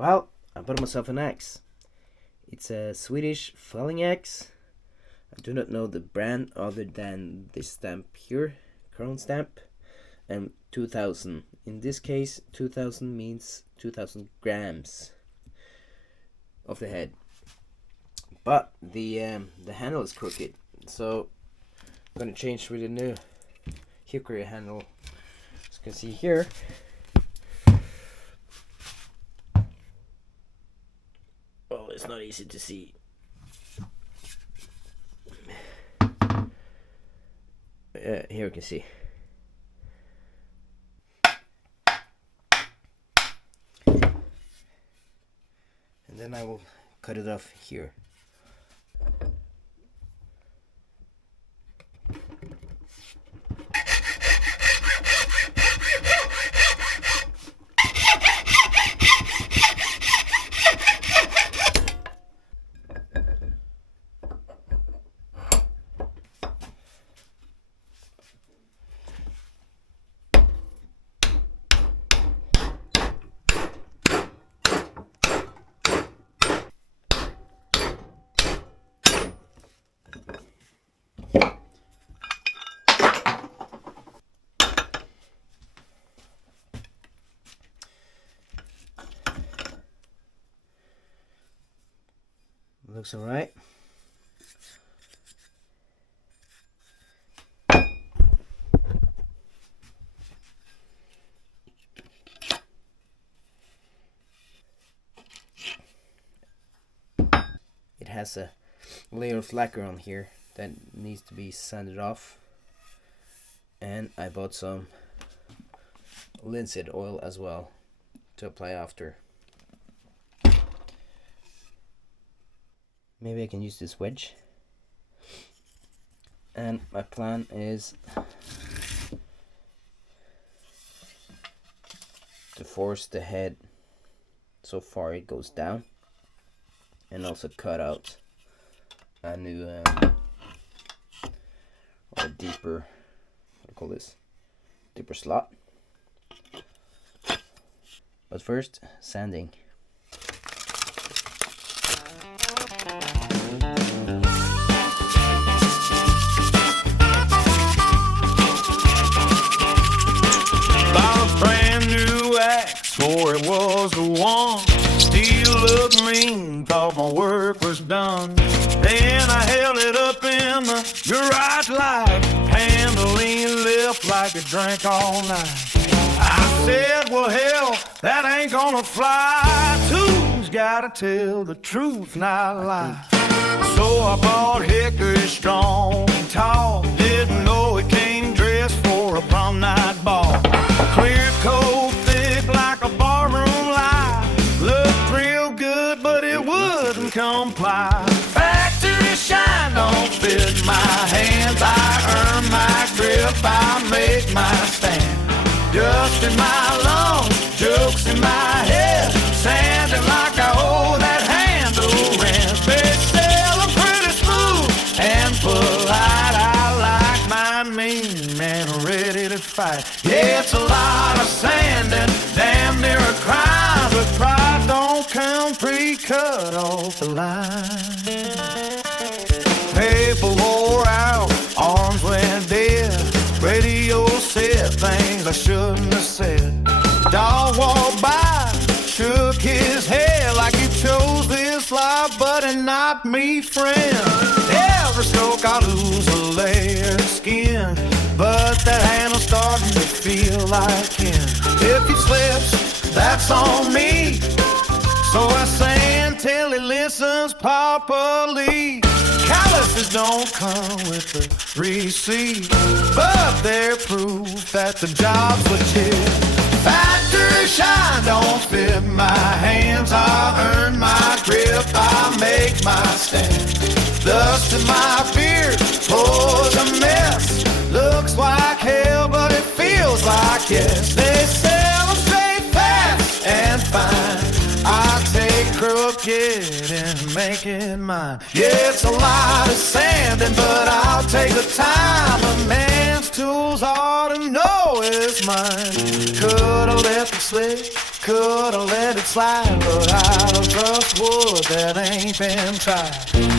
Well, I bought myself an axe. It's a Swedish felling axe. I do not know the brand other than this stamp here, crown stamp, and 2000. In this case, 2000 means 2000 grams of the head. But the handle is crooked, so I'm gonna change with a new hickory handle. As you can see here. Well, it's not easy to see. Here you can see. And then I will cut it off here. Looks all right. It has a layer of lacquer on here that needs to be sanded off, and I bought some linseed oil as well to apply after. Maybe I can use this wedge. And my plan is to force the head so far it goes down, and also cut out a new or a deeper, what do you call this? Deeper slot. But first, sanding. For it was the one, still looked mean, thought my work was done. Then I held it up in the garage light, handling left like it drank all night. I said, well hell, that ain't gonna fly. Two's gotta tell the truth, not lie. So I bought hickory strong and tall, didn't know it came dressed for a prom night ball. Clear coat, thick like a barroom lie, looked real good but it wouldn't comply. Factory shine don't fit my hands, I earn my grip, I make my stand. Dust in my lungs, jokes in my head, sanding like I owe that handle rent. They sell them pretty smooth and polite, I like mine mean and ready to fight. Yeah, it's a lot of sanding, damn near a crime, but pride don't come pre-cut off the line. Paper wore out, arms went dead, radio said things I shouldn't have said. Dog walked by, shook his head like he chose this life, but it not me, friend. Every stroke I lose a layer of skin, but that handle's starting to feel like him. If he slips, that's on me, so I say until he listens properly. Calluses don't come with the receipt, but they're proof that the job's legit. Factory shine don't fit my hands, I earn my grip, I make my stand. Dust in my beard, floor's a mess, looks like hell but it feels like yes. They sell them straight fast and fine, I take crooked and make it mine. Yeah, it's a lot of sanding, but I'll take the time. A man's tools ought to know is mine. Could've let it slip, could've let it slide, but I don't trust wood that ain't been tried.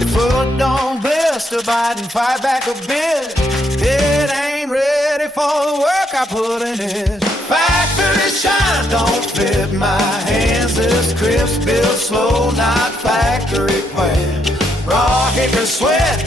If foot don't blister, bite and fight back a bit. It ain't ready for the work I put in it. Factory shine don't fit my hands. This crisp built slow, not factory plan. Raw hickory sweat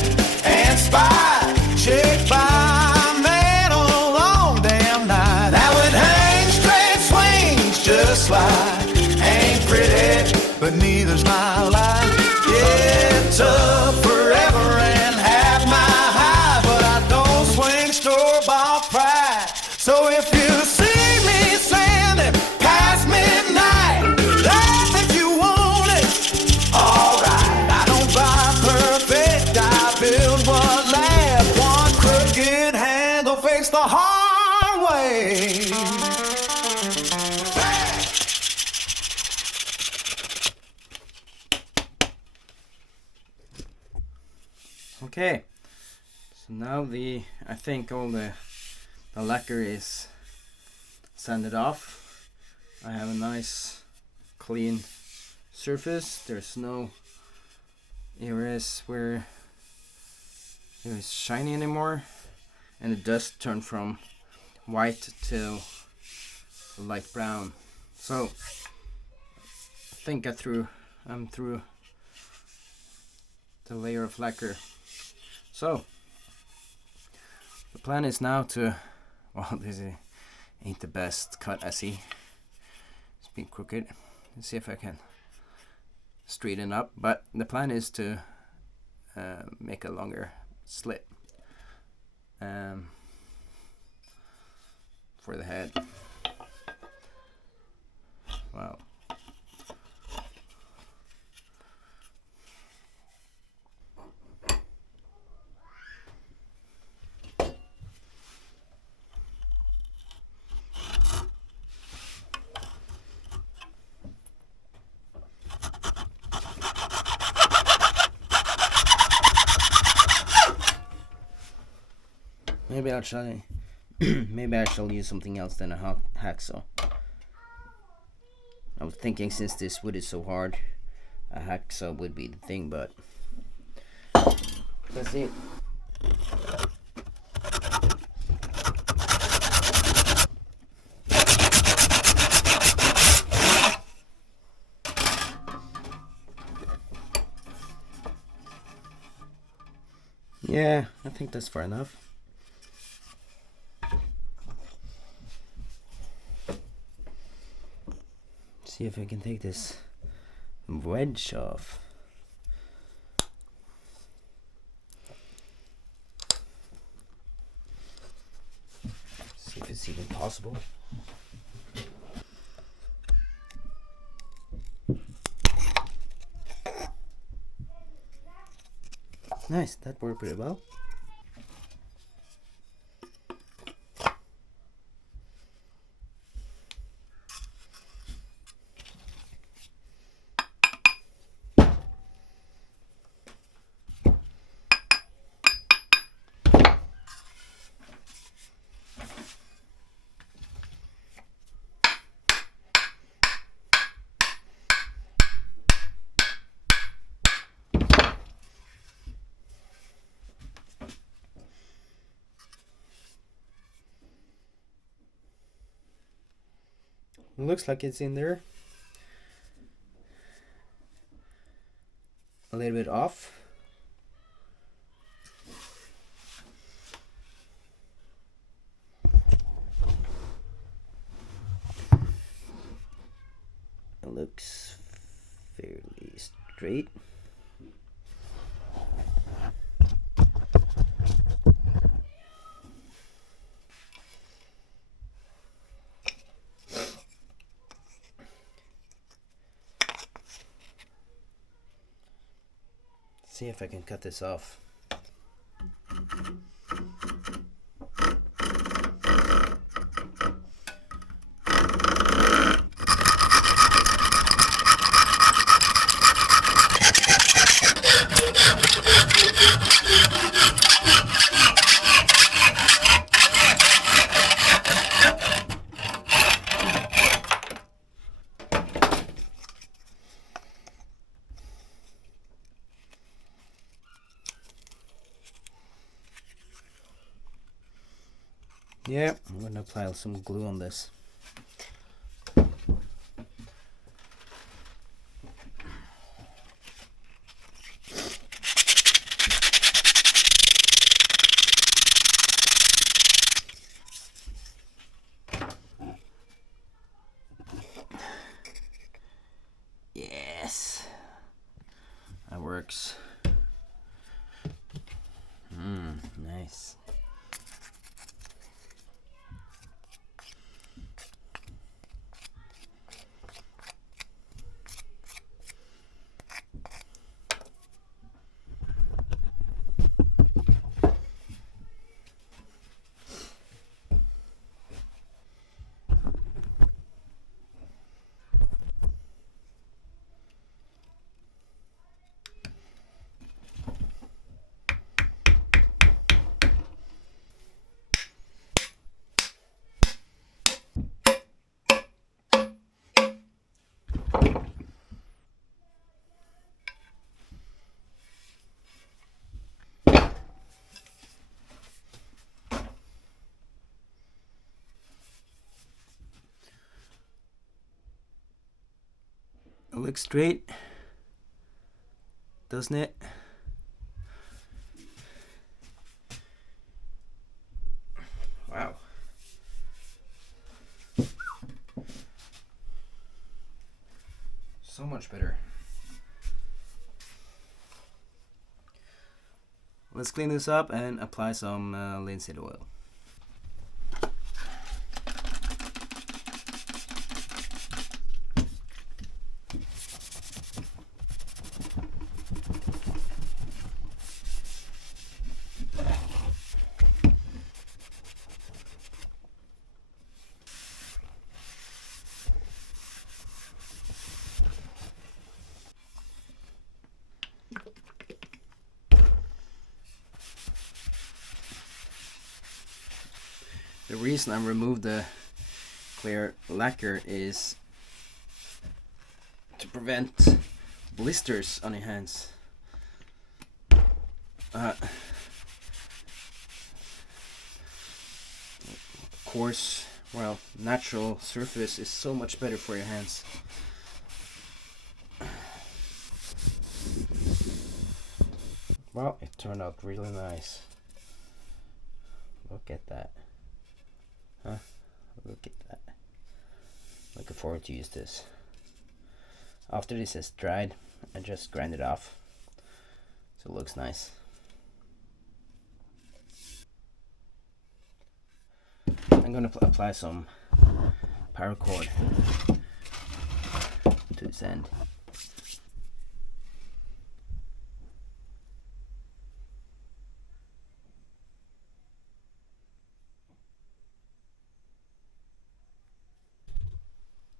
and spite, shaped by a man on a long damn night. Now it hangs straight, swings just like ain't pretty, but neither's my life. Yeah, it's up forever and half my high, but I don't swing store-bought pride. So if you see me sanding past midnight, laugh if you want it. Alright, I don't buy perfect, I build what lasts. One crooked handle fix the hard way. Okay, so now I think all the lacquer is sanded off. I have a nice clean surface. There's no areas where it is shiny anymore, and the dust turned from white to light brown. So I think I'm through the layer of lacquer. So the plan is now to, well, this ain't the best cut I see. It's been crooked. Let's see if I can straighten up. But the plan is to make a longer slit for the head. Wow. Maybe I shall use something else than a hacksaw. I was thinking, since this wood is so hard, a hacksaw would be the thing, but let's see. Yeah, I think that's far enough. See if I can take this wedge off. See if it's even possible. Nice, that worked pretty well. It looks like it's in there. A little bit off. It looks fairly straight. See if I can cut this off. Yeah, I'm gonna apply some glue on this. Yes, that works. Nice. It looks straight, doesn't it? Wow. So much better. Let's clean this up and apply some linseed oil. The reason I removed the clear lacquer is to prevent blisters on your hands. Coarse, well, natural surface is so much better for your hands. Well, it turned out really nice. Look at that. Huh? Look at that. Looking forward to use this. After this is dried, I just grind it off. So it looks nice. I'm gonna apply some paracord to this end.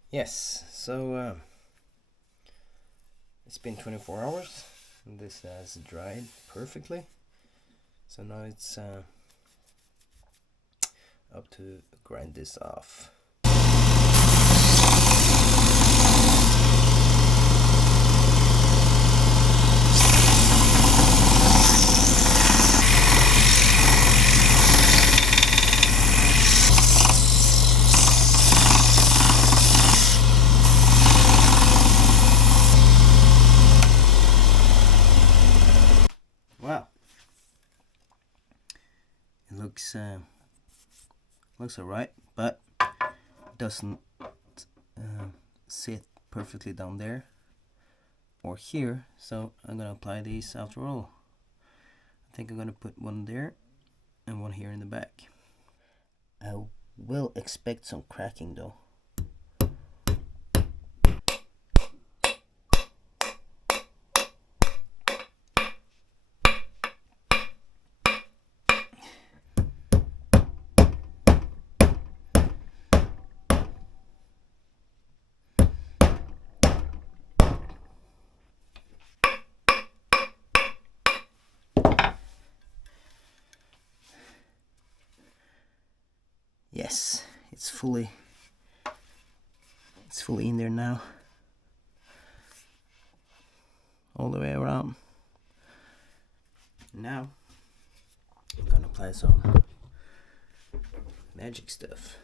Yes, so it's been 24 hours and this has dried perfectly. So now it's up to grind this off. Wow, it looks alright, but it doesn't sit perfectly down there or here, so I'm gonna apply these after all. I think I'm gonna put one there and one here in the back. I will expect some cracking though. Yes, it's fully in there now, all the way around. Now I'm gonna apply some Magic stuff.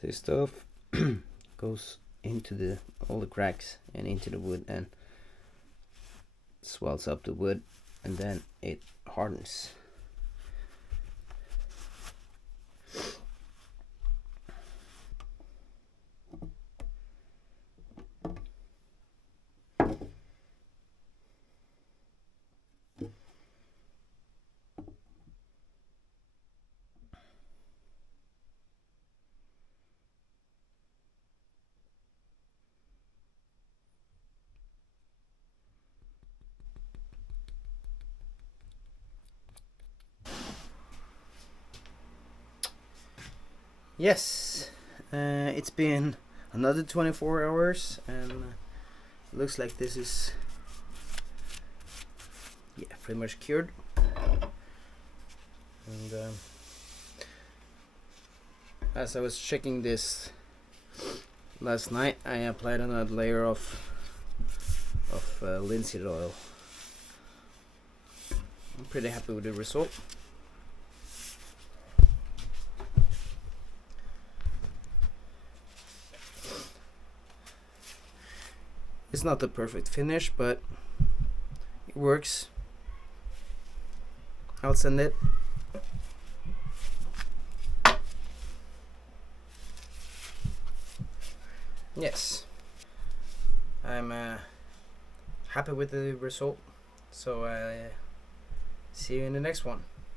This stuff goes into all the cracks and into the wood and swells up the wood, and then it hardens. Yes, it's been another 24 hours, and it looks like this is pretty much cured. And as I was checking this last night, I applied another layer of linseed oil. I'm pretty happy with the result. It's not the perfect finish, but it works. I'll send it. Yes, I'm happy with the result, so see you in the next one.